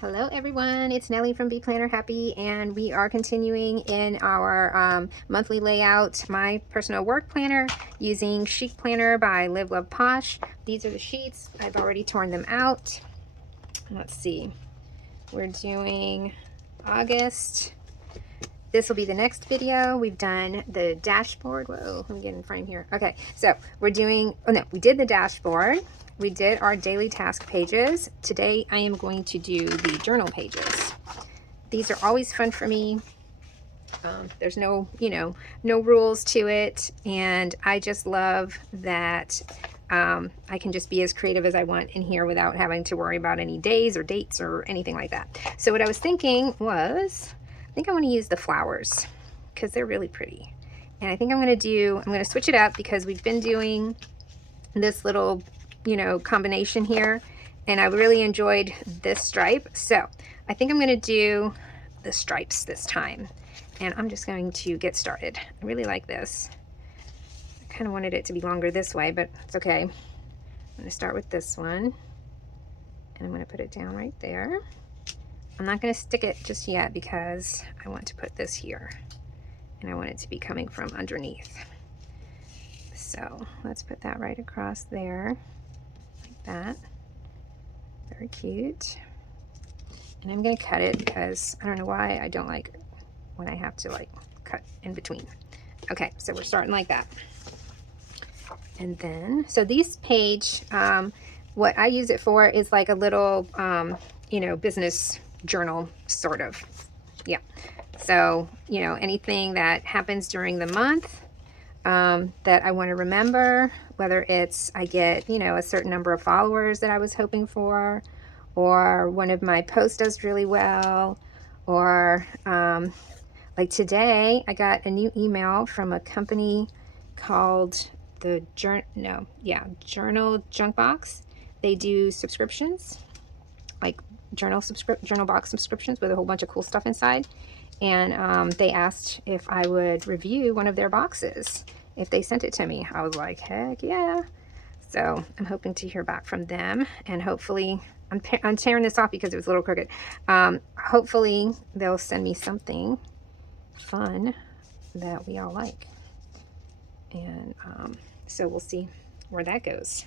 Hello everyone, it's Nellie from Be Planner Happy, and we are continuing in our monthly layout, my personal work planner using Chic Planner by Live Love Posh. These are the sheets. I've already torn them out. Let's see, we're doing August. This will be the next video. We've done the dashboard. Whoa, let me get in frame here. Okay, so we're doing, oh no, we did the dashboard. We did our daily task pages. Today I am going to do the journal pages. These are always fun for me. There's no, no rules to it. And I just love that I can just be as creative as I want in here without having to worry about any days or dates or anything like that. So what I was thinking was, I think I want to use the flowers because they're really pretty. And I think I'm going to switch it up because we've been doing this little, combination here. And I really enjoyed this stripe. So I think I'm going to do the stripes this time. And I'm just going to get started. I really like this. I kind of wanted it to be longer this way, but it's okay. I'm going to start with this one. And I'm going to put it down right there. I'm not going to stick it just yet because I want to put this here. And I want it to be coming from underneath. So let's put that right across there, like that. Very cute. And I'm going to cut it because I don't know why I don't like when I have to cut in between. Okay, so we're starting like that. And then, so this page, what I use it for is like a little, business journal sort of. Yeah. So, anything that happens during the month that I want to remember, whether it's I get, a certain number of followers that I was hoping for, or one of my posts does really well, or like today I got a new email from a company called the Journal Junk Box. They do subscriptions, like journal box subscriptions with a whole bunch of cool stuff inside. And they asked if I would review one of their boxes if they sent it to me. I was like, heck yeah. So I'm hoping to hear back from them, and hopefully, I'm tearing this off because it was a little crooked. Hopefully they'll send me something fun that we all like. And so we'll see where that goes.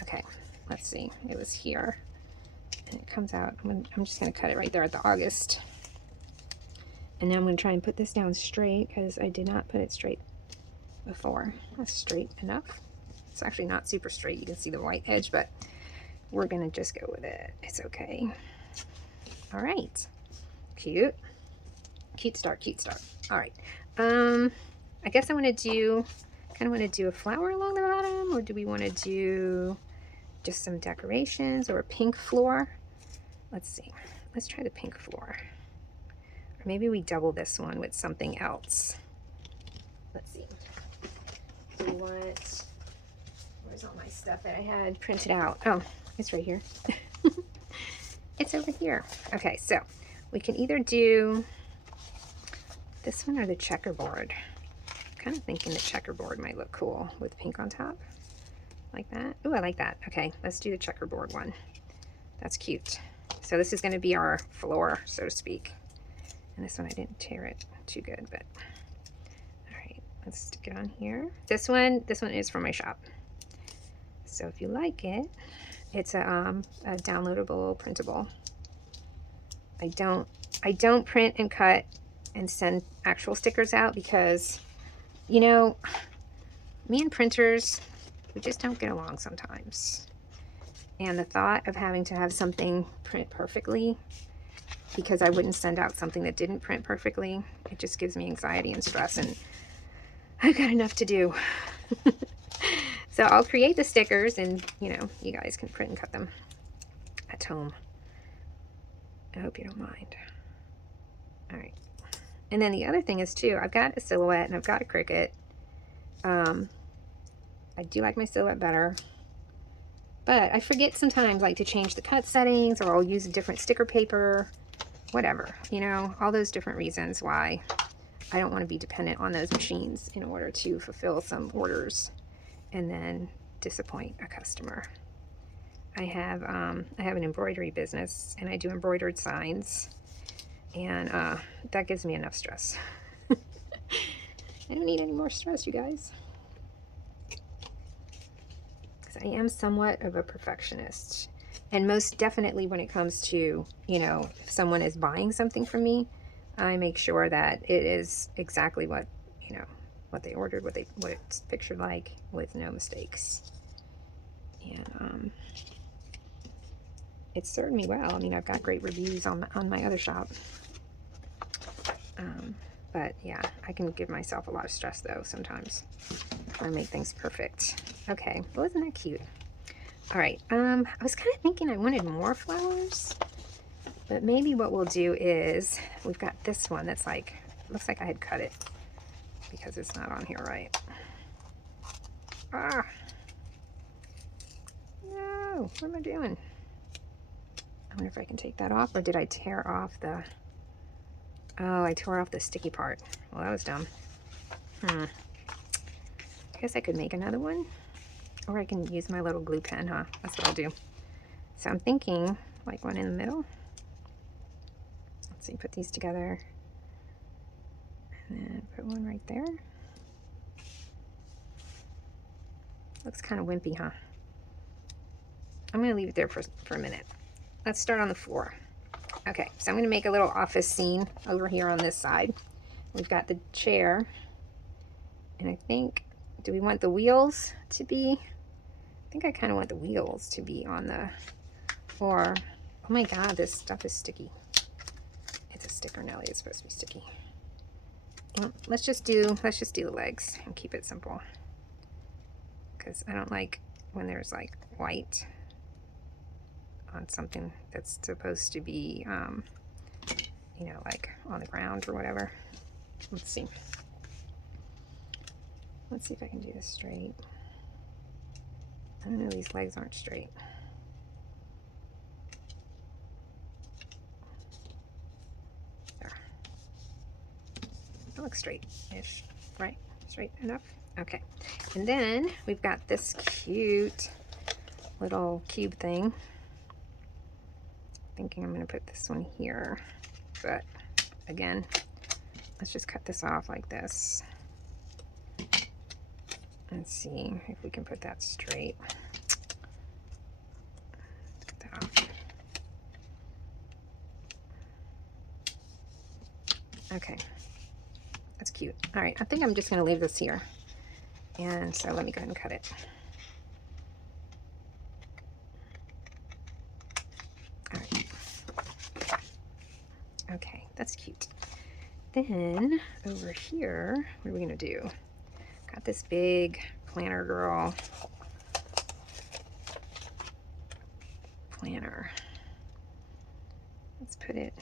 Okay, let's see. It was here. And it comes out. I'm just going to cut it right there at the August. And now I'm going to try and put this down straight because I did not put it straight before. That's straight enough. It's actually not super straight. You can see the white edge, but we're going to just go with it. It's okay. All right. Cute. Cute start, cute start. All right. I guess I want to do, a flower along the bottom, or do we want to do just some decorations or a pink floor? Let's see. Let's try the pink floor. Or maybe we double this one with something else. Let's see. Do we want, where's all my stuff that I had printed out? Oh, it's right here. It's over here. Okay, so we can either do this one or the checkerboard. I'm kind of thinking the checkerboard might look cool with pink on top. Like that. Ooh, I like that. Okay, let's do the checkerboard one. That's cute. So this is going to be our floor, so to speak. And this one I didn't tear it too good, but all right, let's stick it on here. This one is from my shop. So if you like it, it's a downloadable printable. I don't print and cut and send actual stickers out because, me and printers, we just don't get along sometimes. And the thought of having to have something print perfectly because I wouldn't send out something that didn't print perfectly, it just gives me anxiety and stress, and I've got enough to do. So I'll create the stickers, and you guys can print and cut them at home. I hope you don't mind. All right. And then the other thing is too, I've got a silhouette and I've got a Cricut. I do like my silhouette better, but I forget sometimes to change the cut settings, or I'll use a different sticker paper, whatever, all those different reasons why I don't want to be dependent on those machines in order to fulfill some orders and then disappoint a customer. I have an embroidery business, and I do embroidered signs, and that gives me enough stress. I don't need any more stress, you guys. Because I am somewhat of a perfectionist. And most definitely when it comes to, you know, if someone is buying something from me, I make sure that it is exactly what, you know, what they ordered, what it's pictured like, with no mistakes. And it's served me well. I mean, I've got great reviews on my other shop. But yeah, I can give myself a lot of stress though sometimes. Try to make things perfect. Okay, well, isn't that cute? All right, I was kind of thinking I wanted more flowers, but maybe what we'll do is, we've got this one that's like, looks like I had cut it because it's not on here right. Ah, no, what am I doing? I wonder if I can take that off, or did I tear off the, oh, I tore off the sticky part. Well, that was dumb. I guess I could make another one, or I can use my little glue pen, huh? That's what I'll do. So I'm thinking like one in the middle. Let's see, put these together, and then put one right there. Looks kind of wimpy, huh? I'm gonna leave it there for a minute. Let's start on the floor. Okay, so I'm gonna make a little office scene over here on this side. We've got the chair, and I think, do we want the wheels to be, I think I kind of want the wheels to be on the, or, oh my god, this stuff is sticky. It's a sticker, Nelly, it's supposed to be sticky. Well, let's just do the legs and keep it simple, because I don't like when there's like white on something that's supposed to be, you know, like on the ground or whatever. Let's see. Let's see if I can do this straight. I don't know, these legs aren't straight. There. That looks straight-ish, right? Straight enough? Okay. And then we've got this cute little cube thing. Thinking I'm going to put this one here, but again, let's just cut this off like this. Let's see if we can put that straight. Cut that off. Okay, that's cute. All right, I think I'm just going to leave this here. And so let me go ahead and cut it. All right. Okay, that's cute. Then over here, what are we going to do? Got this big planner girl. Planner. Let's put it,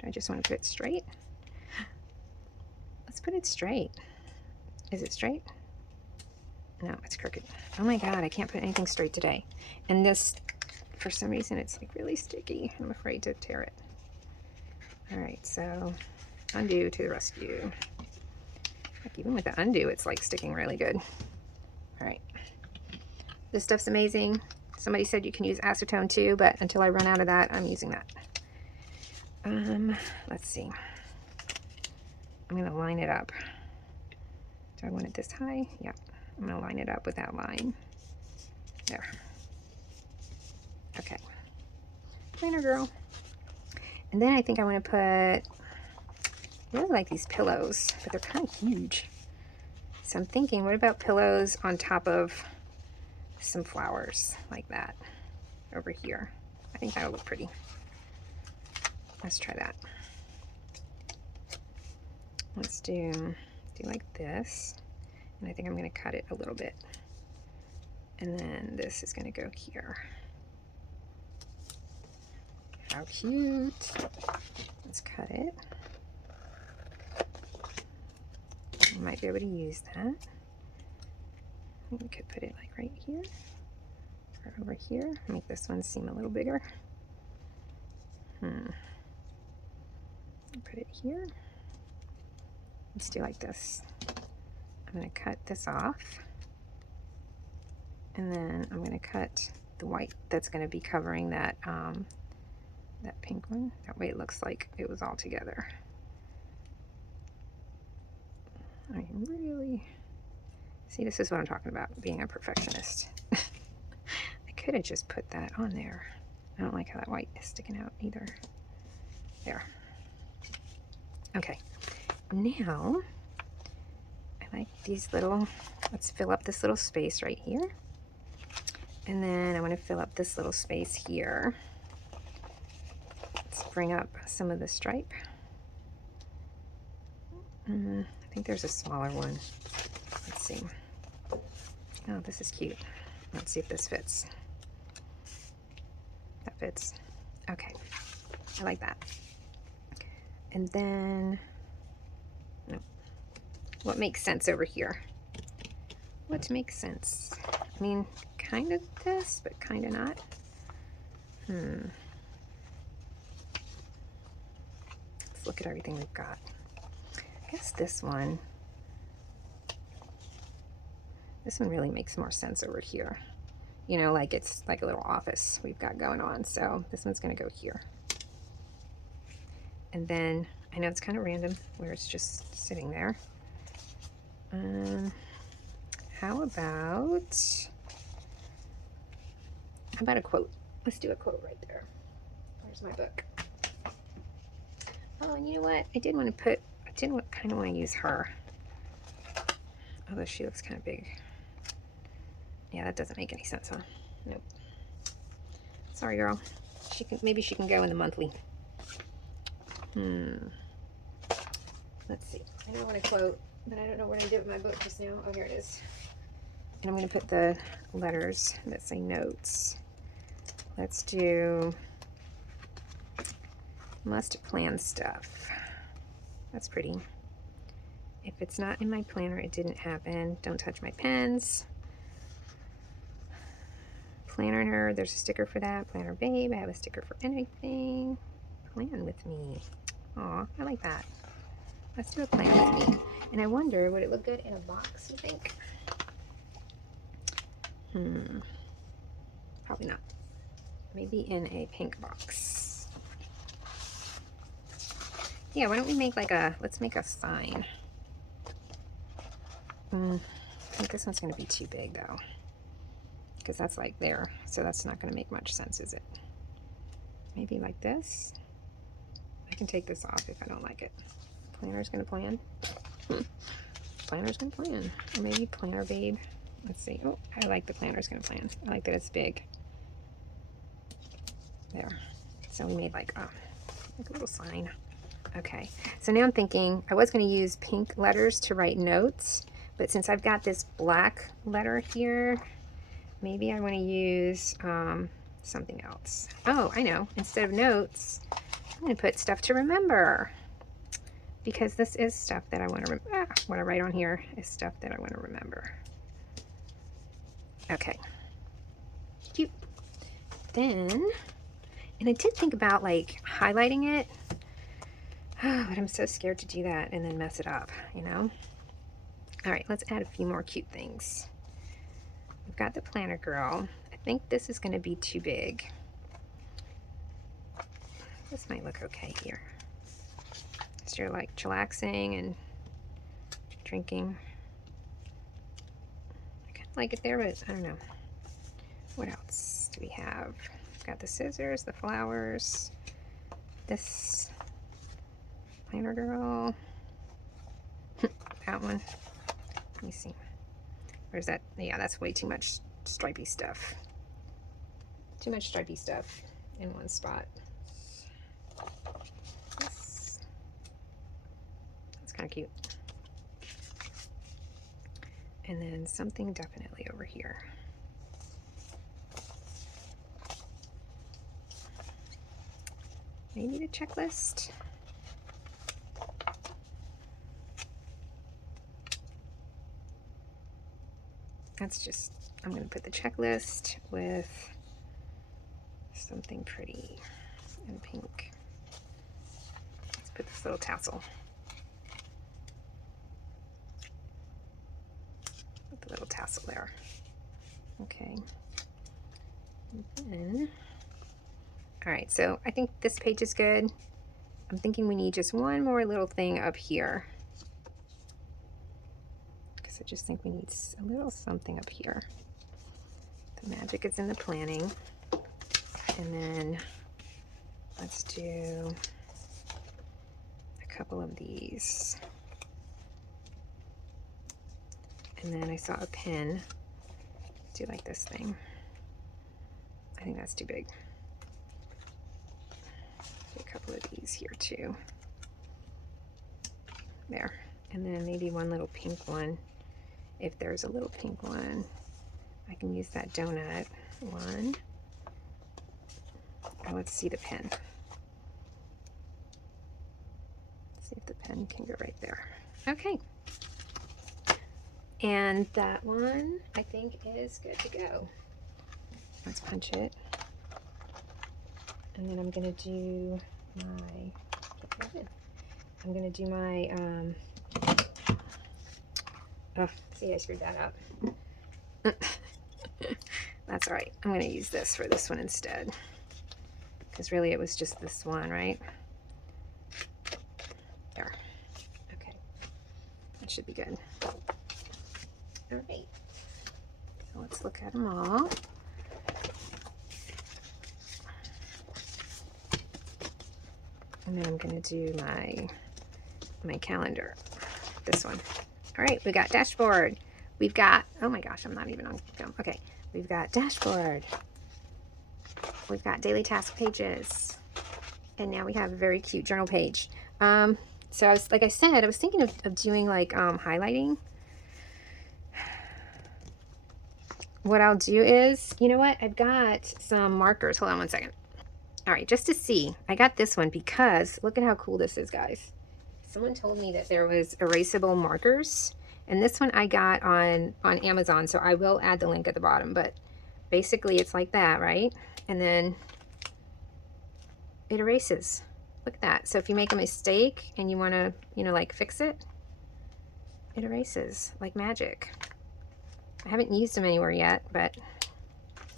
do I just want to put it straight? Let's put it straight. Is it straight? No, it's crooked. Oh my god, I can't put anything straight today. And this, for some reason, it's like really sticky. I'm afraid to tear it. All right, so undo to the rescue. Like, even with the undo, it's like sticking really good. All right. This stuff's amazing. Somebody said you can use acetone too, but until I run out of that, I'm using that. Let's see. I'm gonna line it up. Do I want it this high? Yeah. I'm gonna line it up with that line. There. Okay. Planner girl. And then I think I want to put, I really like these pillows, but they're kind of huge. So I'm thinking, what about pillows on top of some flowers like that over here? I think that'll look pretty. Let's try that. Let's do like this. And I think I'm going to cut it a little bit. And then this is going to go here. How cute. Let's cut it. I might be able to use that. We could put it like right here or over here. Make this one seem a little bigger. Put it here. Let's do like this. I'm going to cut this off. And then I'm going to cut the white that's going to be covering that that pink one. That way it looks like it was all together. I really see, this is what I'm talking about, being a perfectionist. I could have just put that on there. I don't like how that white is sticking out either. There. Okay, now I like these little, let's fill up this little space right here. And then I want to fill up this little space here. Let's bring up some of the stripe. I think there's a smaller one. Let's see. Oh, this is cute. Let's see if this fits. That fits. Okay, I like that. And then, no. What makes sense over here? What makes sense? I mean, kind of this, but kind of not. Let's look at everything we've got. I guess this one really makes more sense over here. You know, like it's like a little office we've got going on. So this one's going to go here. And then, I know it's kind of random where it's just sitting there. How about a quote? Let's do a quote right there. Where's my book? Oh, and you know what? I kind of want to use her. Although she looks kind of big. Yeah, that doesn't make any sense, huh? Nope. Sorry, girl. Maybe she can go in the monthly. Let's see. I know I want to quote, but I don't know what I did with my book just now. Oh, here it is. And I'm going to put the letters that say notes. Let's do must plan stuff. That's pretty. If it's not in my planner, it didn't happen. Don't touch my pens. Planner nerd, there's a sticker for that. Planner babe, I have a sticker for anything. Plan with me. Aw, I like that. Let's do a plan with me. And I wonder, would it look good in a box, you think? Probably not. Maybe in a pink box. Yeah, why don't we make like let's make a sign. I think this one's going to be too big though. Because that's like there. So that's not going to make much sense, is it? Maybe like this. I can take this off if I don't like it. Planner's going to plan. Planner's going to plan. Or maybe planner babe. Let's see. Oh, I like the planner's going to plan. I like that it's big. There. So we made like a little sign. Okay. So now I'm thinking I was going to use pink letters to write notes. But since I've got this black letter here, maybe I want to use something else. Oh, I know. Instead of notes, I'm going to put stuff to remember. Because this is stuff that I want to remember. What I write on here is stuff that I want to remember. Okay. Cute. Then, and I did think about like highlighting it. But I'm so scared to do that and then mess it up, you know? All right, let's add a few more cute things. We've got the planner girl. I think this is going to be too big. This might look okay here. So you're like chillaxing and drinking. I kind of like it there, but I don't know. What else do we have? We've got the scissors, the flowers, this planner girl, that one. Let me see. Where's that? Yeah, that's way too much stripy stuff. Too much stripy stuff in one spot. That's kind of cute. And then something definitely over here. Maybe the checklist. That's just, I'm going to put the checklist with something pretty and pink. Let's put this little tassel. Put the little tassel there. Okay. then, all right, so I think this page is good. I'm thinking we need just one more little thing up here, because I just think we need a little something up here. The magic is in the planning. And then let's do a couple of these. And then I saw a pin. Do like this thing. I think that's too big. Do a couple of these here too. There. And then maybe one little pink one. If there's a little pink one, I can use that donut one. Oh, let's see the pen. Let's see if the pen can go right there. Okay. And that one, I think, is good to go. Let's punch it. And then I'm going to do oh, see, I screwed that up. That's all right. I'm going to use this for this one instead. Because really it was just this one, right? There. Okay. That should be good. All right. So let's look at them all. And then I'm going to do my calendar. This one. All right, we got dashboard. We've got, oh my gosh, I'm not even on film. Okay, we've got dashboard. We've got daily task pages. And now we have a very cute journal page. So I was, like I said, I was thinking of doing like highlighting. What I'll do is, you know what? I've got some markers. Hold on one second. All right, just to see, I got this one because look at how cool this is, guys. Someone told me that there was erasable markers, and this one I got on Amazon, so I will add the link at the bottom, but basically it's like that, right? And then it erases. Look at that. So if you make a mistake and you want to, you know, like fix it, it erases like magic. I haven't used them anywhere yet, but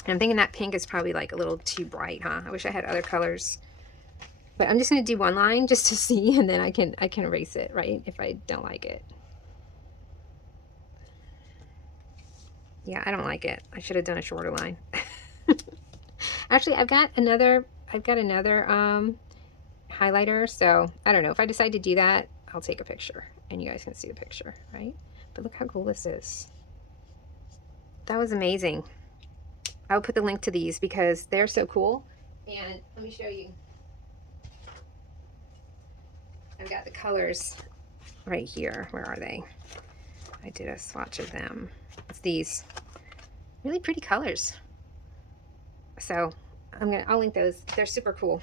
I'm thinking that pink is probably like a little too bright, huh? I wish I had other colors. But I'm just going to do one line just to see, and then I can erase it, right, if I don't like it. Yeah, I don't like it. I should have done a shorter line. Actually, I've got another highlighter, so I don't know. If I decide to do that, I'll take a picture, and you guys can see the picture, right? But look how cool this is. That was amazing. I'll put the link to these because they're so cool. And let me show you. I've got the colors right here. Where are they? I did a swatch of them. It's these really pretty colors. So I'll link those. They're super cool.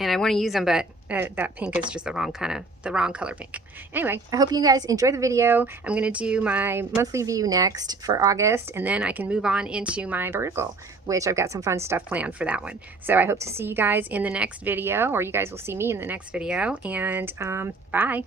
And I want to use them, but that pink is just the wrong color pink. Anyway, I hope you guys enjoy the video. I'm going to do my monthly view next for August, and then I can move on into my vertical, which I've got some fun stuff planned for that one. So I hope to see you guys in the next video, or you guys will see me in the next video, and bye.